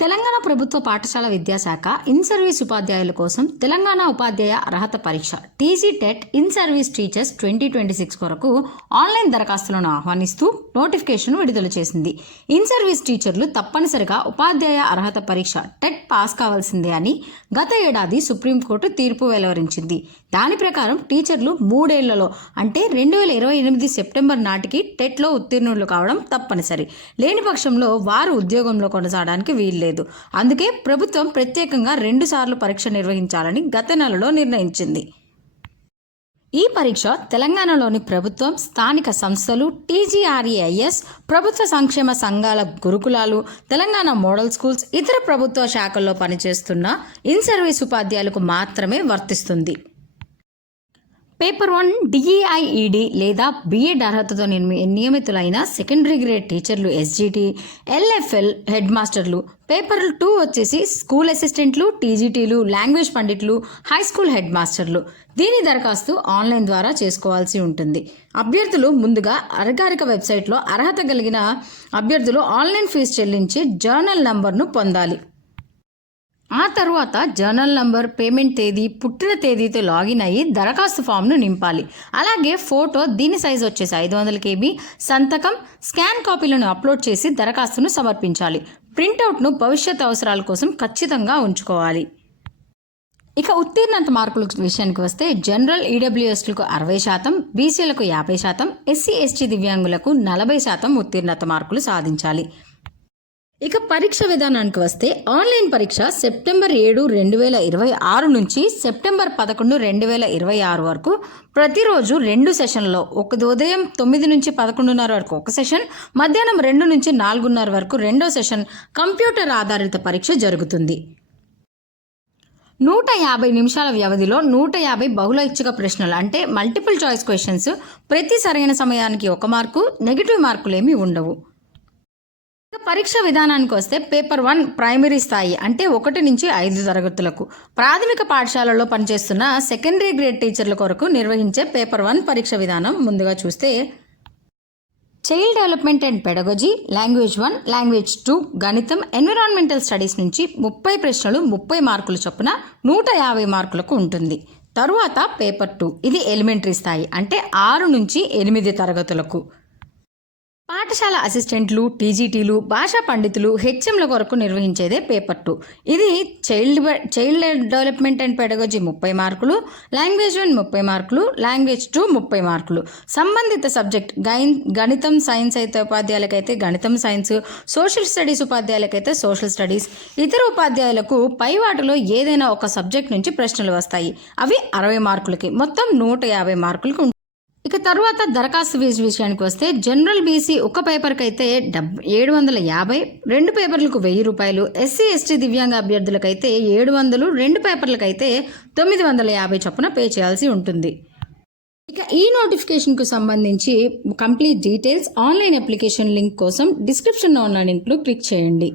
తెలంగాణ ప్రభుత్వ పాఠశాల విద్యాశాఖ ఇన్ సర్వీస్ ఉపాధ్యాయుల కోసం తెలంగాణ ఉపాధ్యాయ అర్హత పరీక్ష TG TET in service teachers 2026 కొరకు ఆన్లైన్ దరఖాస్తులను ఆహ్వానిస్తూ నోటిఫికేషన్ విడుదల చేసింది. ఇన్ సర్వీస్ టీచర్లు తప్పనిసరిగా ఉపాధ్యాయ అర్హత పరీక్ష టెట్ పాస్ కావాల్సిందే అని గత ఏడాది సుప్రీంకోర్టు తీర్పు వెలువరించింది. దాని ప్రకారం టీచర్లు 3 ఏళ్లలో అంటే 2028 సెప్టెంబర్ నాటికి టెట్లో ఉత్తీర్ణులు కావడం తప్పనిసరి. లేని పక్షంలో వారు ఉద్యోగంలో కొనసాగడానికి వీల్లేదు. అందుకే ప్రభుత్వం ప్రత్యేకంగా 2 సార్లు పరీక్ష నిర్వహించాలని గత నెలలో నిర్ణయించింది. ఈ పరీక్ష తెలంగాణలోని ప్రభుత్వం, స్థానిక సంస్థలు, టీజీఆర్ఈఐఎస్, ప్రభుత్వ సంక్షేమ సంఘాల గురుకులాలు, తెలంగాణ మోడల్ స్కూల్స్, ఇతర ప్రభుత్వ శాఖల్లో పనిచేస్తున్న ఇన్ సర్వీస్ ఉపాధ్యాయులకు మాత్రమే వర్తిస్తుంది. పేపర్ 1 డిఈఐఈడి లేదా బిఎడ్ అర్హతతో నియమితులైన సెకండరీ గ్రేడ్ టీచర్లు ఎస్జిటి, ఎల్ఎఫ్ఎల్ హెడ్ మాస్టర్లు. పేపర్ 2 వచ్చేసి స్కూల్ అసిస్టెంట్లు, టీజీటీలు, లాంగ్వేజ్ పండిట్లు, హై స్కూల్ హెడ్ మాస్టర్లు. దీని దరఖాస్తు ఆన్లైన్ ద్వారా చేసుకోవాల్సి ఉంటుంది. అభ్యర్థులు ముందుగా అధికారిక వెబ్సైట్లో అర్హత కలిగిన అభ్యర్థులు ఆన్లైన్ ఫీజు చెల్లించి జర్నల్ నంబర్ను పొందాలి. ఆ తరువాత జర్నల్ నంబర్, పేమెంట్ తేదీ, పుట్టిన తేదీతో లాగిన్ అయ్యి దరఖాస్తు ఫామ్ను నింపాలి. అలాగే ఫోటో, దీని సైజు వచ్చేసి 500 KB, సంతకం, స్కాన్ కాపీలను అప్లోడ్ చేసి దరఖాస్తును సమర్పించాలి. ప్రింటౌట్ను భవిష్యత్ అవసరాల కోసం ఖచ్చితంగా ఉంచుకోవాలి. ఇక ఉత్తీర్ణత మార్కుల విషయానికి వస్తే జనరల్ ఈడబ్ల్యూఎస్లకు 60%, బీసీలకు 50%, ఎస్సీ ఎస్టీ దివ్యాంగులకు 40% ఉత్తీర్ణత మార్కులు సాధించాలి. ఇక పరీక్ష విధానానికి వస్తే ఆన్లైన్ పరీక్ష సెప్టెంబర్ 7, 2026 నుంచి సెప్టెంబర్ 11, 2026 వరకు ప్రతిరోజు 2 సెషన్లలో ఉదయం 9 నుంచి 11:30 వరకు ఒక సెషన్, మధ్యాహ్నం 2 నుంచి 4:30 వరకు రెండో సెషన్ కంప్యూటర్ ఆధారిత పరీక్ష జరుగుతుంది. 150 నిమిషాల వ్యవధిలో 150 బహుళ ఐచ్ఛిక ప్రశ్నలు అంటే మల్టిపుల్ చాయిస్ క్వశ్చన్స్, ప్రతి సరైన సమయానికి 1 మార్కు, నెగిటివ్ మార్కులేమీ ఉండవు. పరీక్ష విధానానికి వస్తే పేపర్ 1 ప్రైమరీ స్థాయి అంటే 1 నుంచి 5 తరగతులకు ప్రాథమిక పాఠశాలలో పనిచేస్తున్న సెకండరీ గ్రేడ్ టీచర్ల కొరకు నిర్వహించే పేపర్ 1 పరీక్ష విధానం ముందుగా చూస్తే child development and pedagogy, language 1, language 2, గణితం, ఎన్విరాన్మెంటల్ స్టడీస్ నుంచి 30 ప్రశ్నలు 30 మార్కులు చొప్పున 150 మార్కులకు ఉంటుంది. తరువాత పేపర్ 2 ఇది ఎలిమెంటరీ స్థాయి అంటే 6 నుంచి 8 తరగతులకు పాఠశాల అసిస్టెంట్లు, టీజీటీలు, భాషా పండితులు, హెచ్ఎంల కొరకు నిర్వహించేదే పేపర్ 2. ఇది చైల్డ్ డెవలప్మెంట్ అండ్ పెడగోజీ 30 మార్కులు, లాంగ్వేజ్ 1 30 మార్కులు, లాంగ్వేజ్ 2 30 మార్కులు. సంబంధిత సబ్జెక్ట్ గణితం, సైన్స్ అయితే ఉపాధ్యాయులకైతే గణితం, సైన్స్, సోషల్ స్టడీస్ ఉపాధ్యాయులకైతే సోషల్ స్టడీస్. ఇతర ఉపాధ్యాయులకు పై వాటిలో ఏదైనా ఒక సబ్జెక్ట్ నుంచి ప్రశ్నలు వస్తాయి. అవి 60 మార్కులకి, మొత్తం 150 మార్కులకు. ఇక తర్వాత దరఖాస్తు ఫీజు విషయానికి వస్తే జనరల్ బీసీ ఒక పేపర్కి అయితే 750, 2 పేపర్లకు 1000 రూపాయలు, ఎస్సీ ఎస్టీ దివ్యాంగ అభ్యర్థులకైతే 700, 2 పేపర్లకైతే 950 చొప్పున పే చేయాల్సి ఉంటుంది. ఇక ఈ నోటిఫికేషన్కు సంబంధించి complete details online application link కోసం డిస్క్రిప్షన్లో ఉన్న లింక్ను క్లిక్ చేయండి.